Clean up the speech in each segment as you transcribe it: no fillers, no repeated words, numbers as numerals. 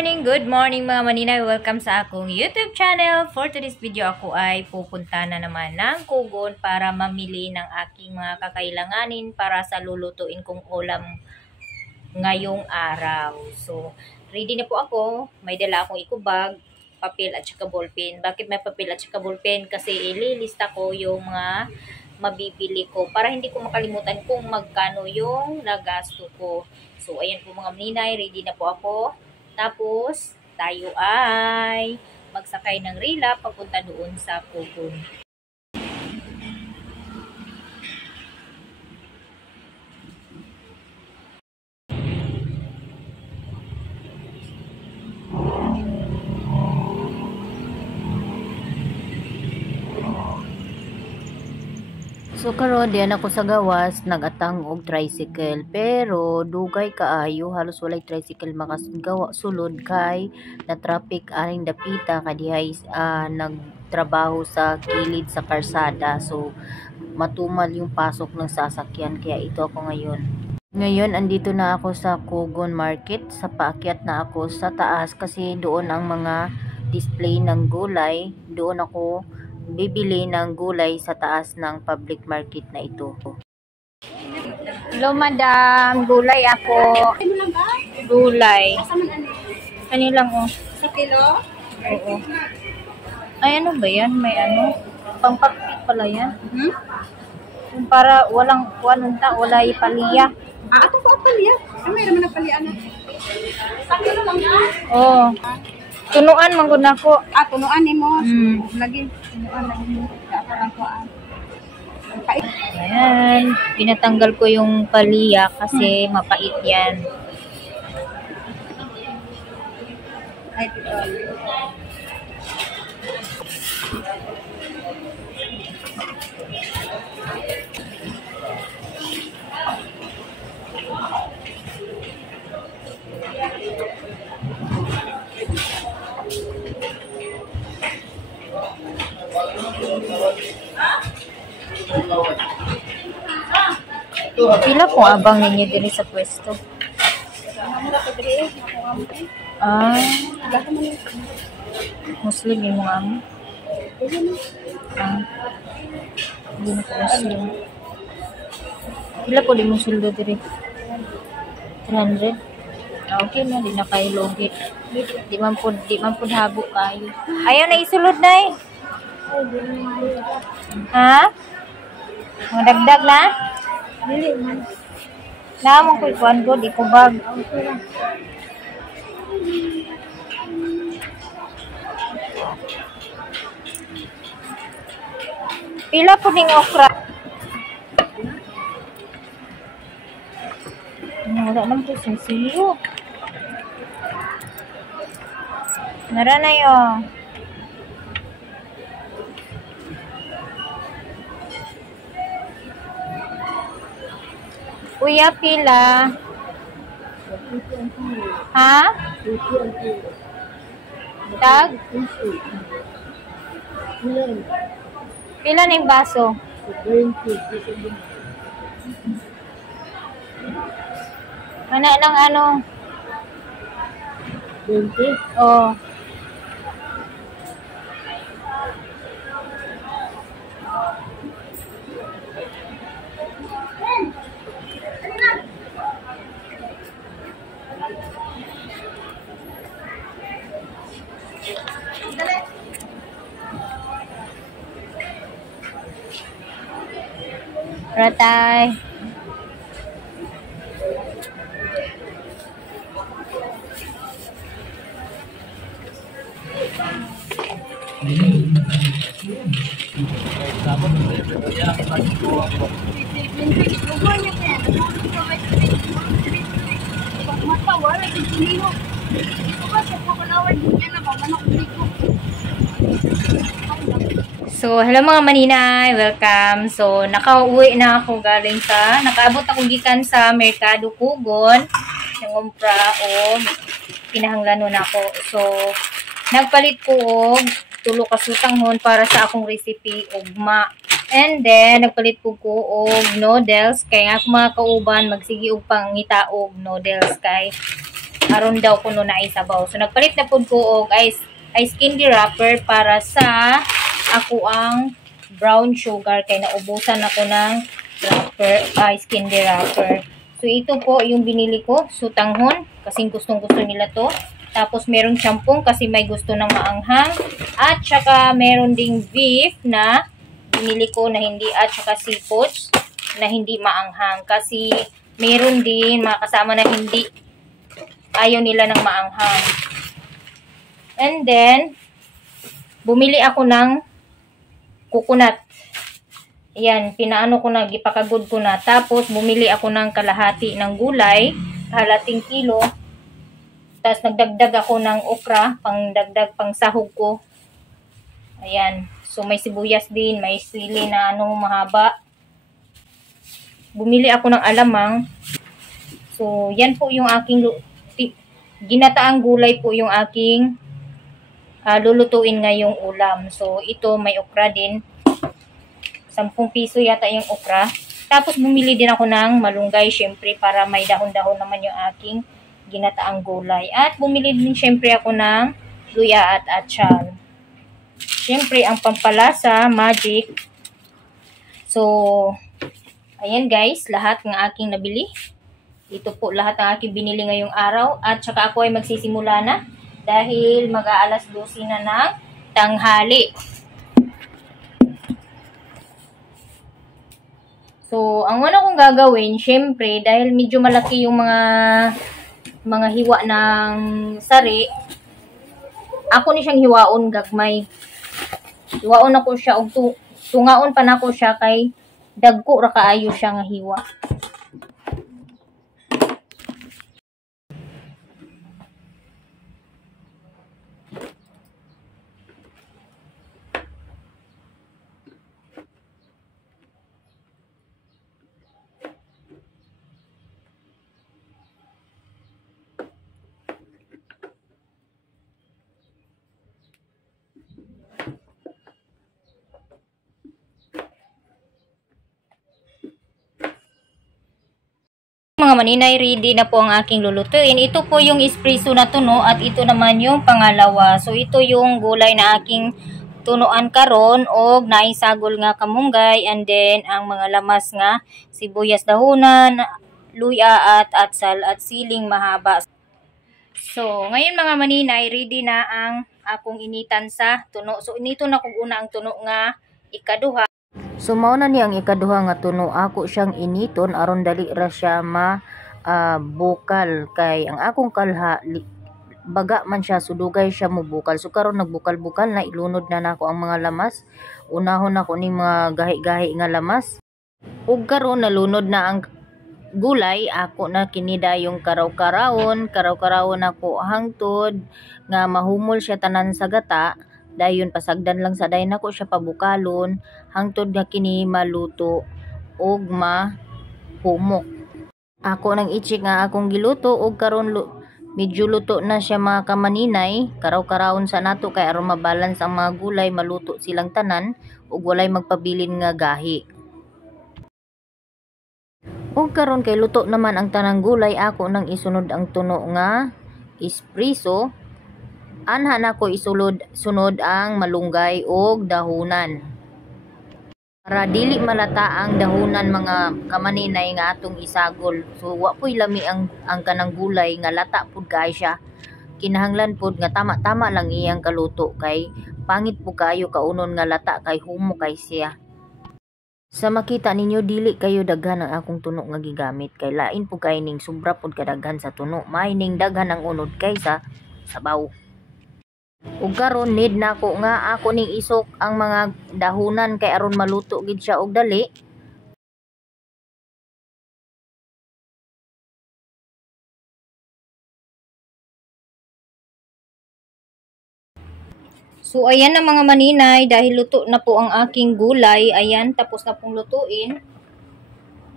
Good morning mga maninay. Welcome sa akong YouTube channel. For today's video ako ay pupunta na naman ng Kugon para mamili ng aking mga kakailanganin para sa lulutuin kong ulam ngayong araw. So, ready na po ako. May dala akong ikubag, papel at saka ballpen. Bakit may papel at saka ballpen? Kasi ililista ko yung mga mabibili ko para hindi ko makalimutan kung magkano yung nagasto ko. So, ayan po mga maninay. Ready na po ako. Tapos, tayo ay magsakay ng rila papunta doon sa Kugon. So karon diyan ako sa gawas nagatang og tricycle pero dugay kaayo halos walay tricycle makagawa sulod kay na traffic aring dapita kadihay nagtrabaho sa kilid sa karsada, so matumal yung pasok ng sasakyan kaya ito ako ngayon andito na ako sa Kugon Market. Sa paakyat na ako sa taas kasi doon ang mga display ng gulay. Doon ako bibili ng gulay sa taas ng public market na ito. Hello madam, gulay ako. Gulay. Kanilang Sa kilo? Oo. Ay ano ba yan? May ano? Pangpapit pala yan. Yung para walang wala ipaliya. Ato po ang paliya. May naman ang paliya na. Sa kilo lang na? Oo. Tunuan man gud nako. Tunuan ni mo. Lagi. Tunuan lagi mo. Ako lang ko Ayan. Pinatanggal ko yung paliya kasi mapait yan. Ay, ito. Pila po abang ninyo diri sa pwesto? Muslim yung mga amo? Hindi na po Muslim. Pila po di mo sildo diri? 300? Okay na, di na kayo logi. Di man po habo kayo. Ayaw na isulod na eh. Ha? Mga dagdag na? Dili man. Naamang ko ikuan ko, di ko bag. Pila po ding okra? Wala naman po sensiyo. Nara na yun. Kuya, pila? Ha? Tag? Pila na yung baso? 20. Mana lang ano? 20? Oh. Ratay. So, hello mga maninay, welcome. So, nakauwi na ako nakaabot ako gikan sa Merkado Kugon. Nangumpra o kinahanglanon ako. So, nagpalit ko og tulo ka sutanghon para sa akong recipe ugma. And then, nagpalit ko og noodles. Kaya nga mga kauban, magsigi og pangita og noodles kay aron daw kuno na isabaw. So nagpalit na pud ko og ice candy wrapper para sa ako ang brown sugar kay naubusan ako ng ice candy wrapper. So ito po yung binili ko, sutanghon kasi gustong-gusto nila to. Tapos merong champong kasi may gusto ng maanghang. At saka meron ding beef na binili ko na hindi, at saka seafoods na hindi maanghang. Kasi meron din mga kasama na hindi, ayaw nila ng maanghang. And then, bumili ako ng coconut. Ayan, pinaano ko na, gipakagod ko na. Tapos, bumili ako ng kalahati ng gulay, kalahating kilo. Tapos, nagdagdag ako ng okra, pangdagdag, pang sahog ko. Ayan. So, may sibuyas din, may sili na mahaba. Bumili ako ng alamang. So, yan po yung aking ginataang gulay po yung aking lulutuin ngayong ulam. So, ito may okra din. 10 piso yata yung okra. Tapos, bumili din ako ng malunggay, syempre, para may dahon-dahon naman yung aking ginataang gulay. At bumili din syempre ako ng luya at atsal. Syempre, ang pampalasa, magic. So, ayan guys, lahat ng aking nabili. Ito po lahat ng aking binili ngayong araw. At saka ako ay magsisimula na dahil mag-aalas 12 na ng tanghali. So, ang una kong gagawin, syempre, dahil medyo malaki yung mga hiwa ng sari, ako ni siyang hiwaon gagmay. Hiwaon ako siya, og tungaon pa na ako siya kay dagko ra kaayo siya nga hiwa. Mga maninay, ready na po ang aking lulutuin. Ito po yung espresso na tuno at ito naman yung pangalawa. So ito yung gulay na aking tunuan karon og naisagol nga kamunggay, and then ang mga lamas nga sibuyas dahunan, luya at atsal at siling mahaba. So ngayon mga maninay, ready na ang akong initan sa tuno. So inito na kog una ang tuno nga ikaduha. So mao na ni ang ikaduha nga tuno, ako siyang initon aron dali ra siya bukal kay ang akong kalha baga man siya, sudugay siya mo bukal. So karon nagbukal-bukal na, ilunod na nako ang mga lamas. Unahon ako ning mga gahi-gahi nga lamas. Ug karon nalunod na ang gulay, ako na kinida yung karaw-karawon ako hangtod nga mahumol siya tanan sa gata. Dayon pasagdan lang sa dayon nako siya pabukalon hangtod nga kini maluto ug mahumok. Ako nang ichik nga akong giluto ug karon medyo luto na siya mga kamaninay. Karaw-karawon sa nato kay aron mabalance ang mga gulay, maluto silang tanan ug walay magpabilin nga gahi. Ug karon kay luto naman ang tanang gulay, ako nang isunod ang tuno nga espresso. Anha na ko sunod ang malunggay ug dahunan. Para dili malata ang dahunan mga kamaninay nga atong isagol. So wa poy lami ang kanang gulay nga lata pud kay siya. Kinahanglan pud nga tama-tama lang iyang kaluto kay pangit po kayo kaunon nga lata kay humo kay siya. Sa makita ninyo, dili kayo daghan ang akong tuno nga gigamit kay lain po kay ning sobra pud kadaghan sa tuno. May ning daghan ang unod kaysa sabaw. Ug karon need nako nga ako ning isok ang mga dahunan kay aron maluto gid siya og dali. So ayan na mga maninay, dahil luto na po ang aking gulay. Ayan, tapos na pong lutuin.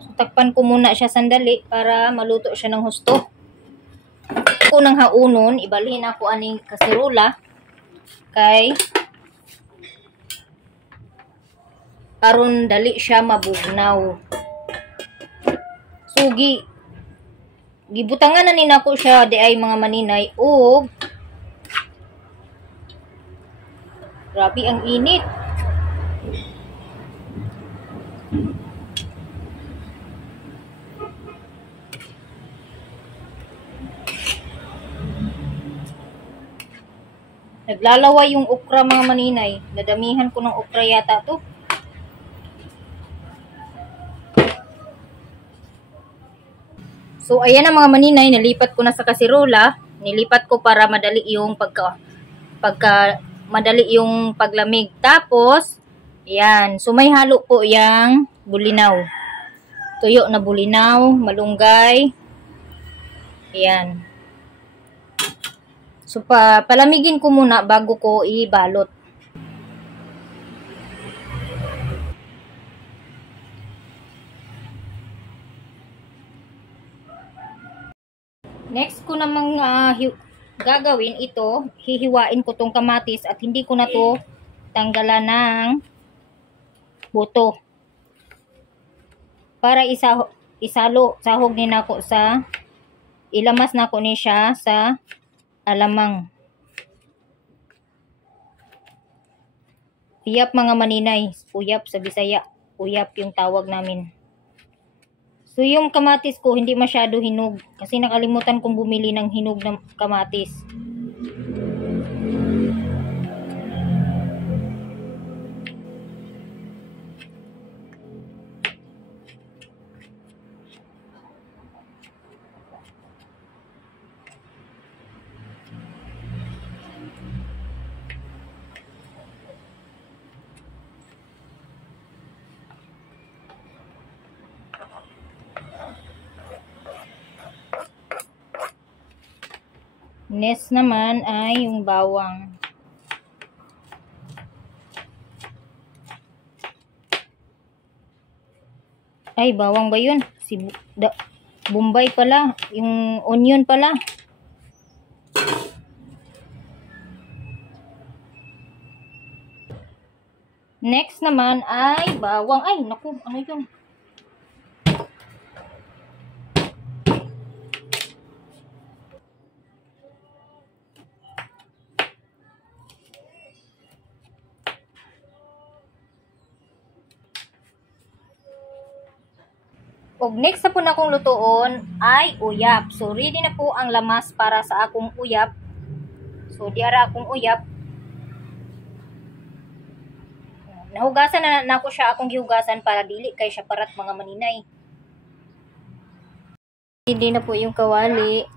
So takpan ko muna siya sandali para maluto siya ng husto. Ako nang haunon, ibalhin ako aning kaserola kay aron dali siya mabugnaw. Sugi gibutangan na ni nako siya di ay mga maninay ug grabe ang init. Naglalaway yung okra mga maninay. Nadamihan ko ng okra yata to. So ayan na mga maninay, nalipat ko na sa kasirola. Nilipat ko para madali yung madali yung paglamig. Tapos, ayan. So may halo po yang bulinaw. Tuyo na bulinaw, malunggay. Ayan. So palamigin ko muna bago ko ibalot. Next ko namang gagawin ito, hihiwain ko tong kamatis at hindi ko na to tanggalan ng buto. Para sahog ni nako sa ilamas nako ni siya sa alamang. Uyap mga maninay, uyap sa Bisaya, uyap yung tawag namin. So yung kamatis ko hindi masyado hinog kasi nakalimutan kong bumili ng hinog na kamatis. Next naman ay yung bawang. Ay, bawang ba yun? Bombay pala. Yung onion pala. Next naman ay bawang. Ay, naku, ano yun? Og next na po na akong lutoon ay uyap. So ready na po ang lamas para sa akong uyap. So diara akong uyap. Nahugasan na nako siya akong gihugasan para dili kay siya parat mga maninay. Hindi na po yung kawali.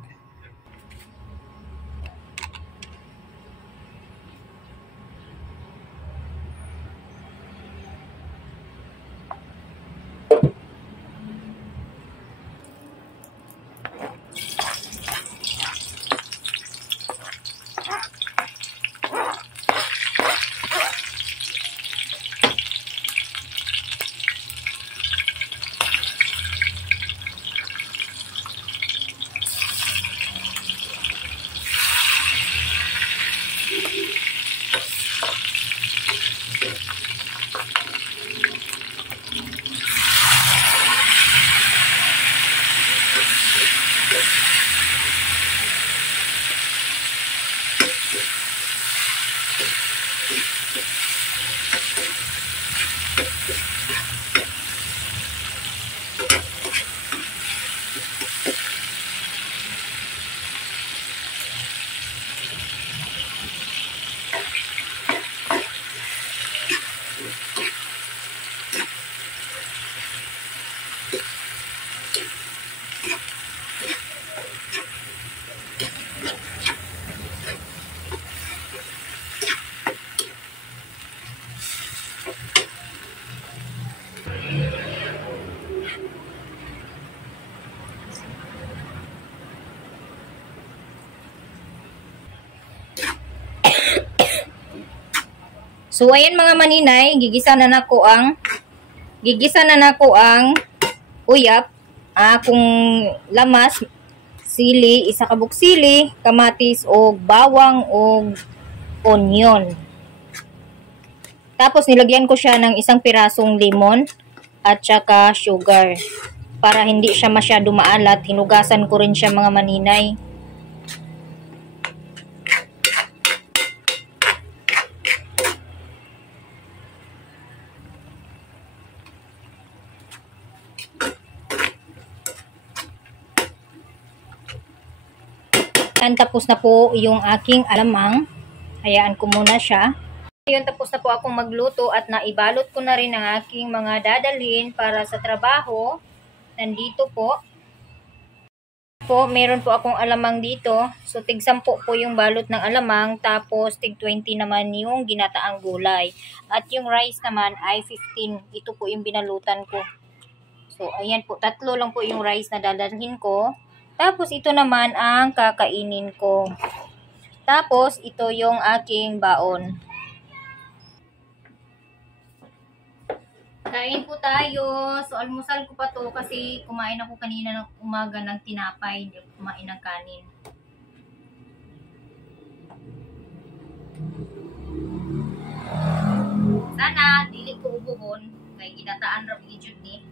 So ayan mga maninay, gigisa na nako ang uyap, kung lamas, sili, isa kabuk sili, kamatis o bawang o onion. Tapos nilagyan ko siya ng isang pirasong lemon at saka sugar. para hindi siya masyado maalat. Hinugasan ko rin siya mga maninay. Tapos na po yung aking alamang. Hayaan ko muna siya. Ayun, tapos na po akong magluto at naibalot ko na rin ang aking mga dadalhin para sa trabaho. Nandito po. Meron po akong alamang dito. So, tig 10 po yung balot ng alamang. Tapos, tig 20 naman yung ginataang gulay. At yung rice naman ay 15. Ito po yung binalutan ko. So, ayan po. 3 lang po yung rice na dadalhin ko. Tapos, ito naman ang kakainin ko. Tapos, ito yung aking baon. Kain po tayo. So, almusal ko pa to kasi kumain ako kanina ng umaga ng tinapay. Hindi ako kumain ng kanin. Sana, dili ko ubuhon. Kaya ginataan ra video ni.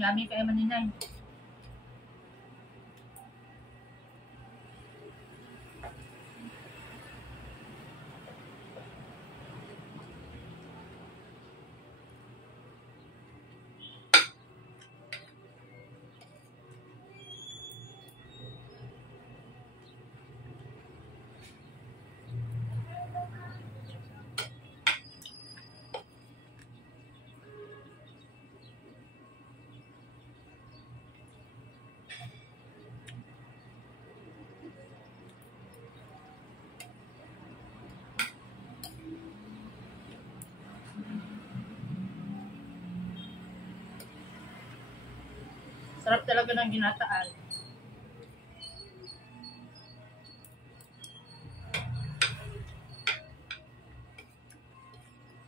Yummy kayo maninay. Sarap talaga ng ginataan.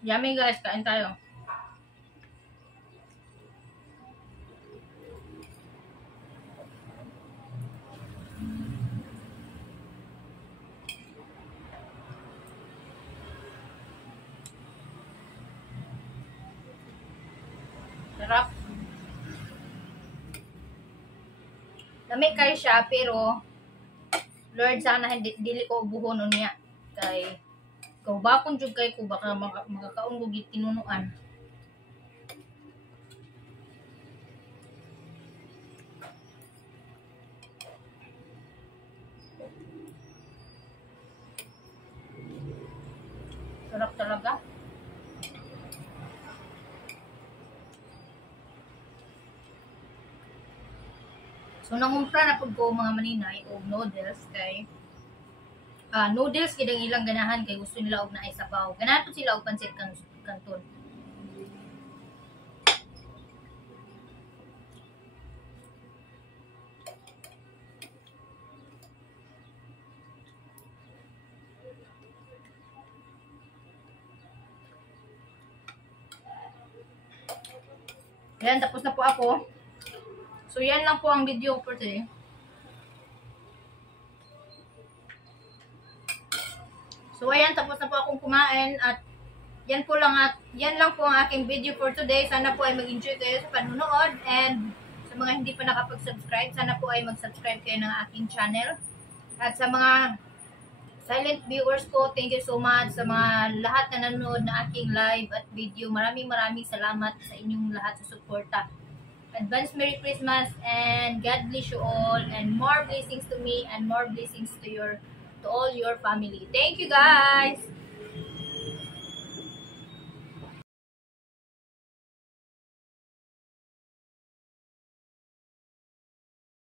Yummy guys, kain tayo. Sarap. Lamig kayo siya, pero Lord, sana hindi dili ko buhonon niya. Kay kung bakong jud kay ko baka magkakaon ko tinunuan. Sarap talaga. So, nangumpra na po ko mga maninay o noodles kay noodles kidang ilang ganahan kay gusto nila og naay sabaw. Ganahan po sila og pansit canton. Ayan, tapos na po ako. So, yan lang po ang video for today. So, ayan, tapos na po akong kumain at yan lang po ang aking video for today. Sana po ay mag-enjoy kayo sa panunood and sa mga hindi pa nakapag-subscribe, sana po ay mag-subscribe kayo ng aking channel. At sa mga silent viewers ko, thank you so much sa mga lahat na nanonood na aking live at video. Maraming salamat sa inyong lahat sa suporta. Advance Merry Christmas and God bless you all and more blessings to me and more blessings to all your family. Thank you guys!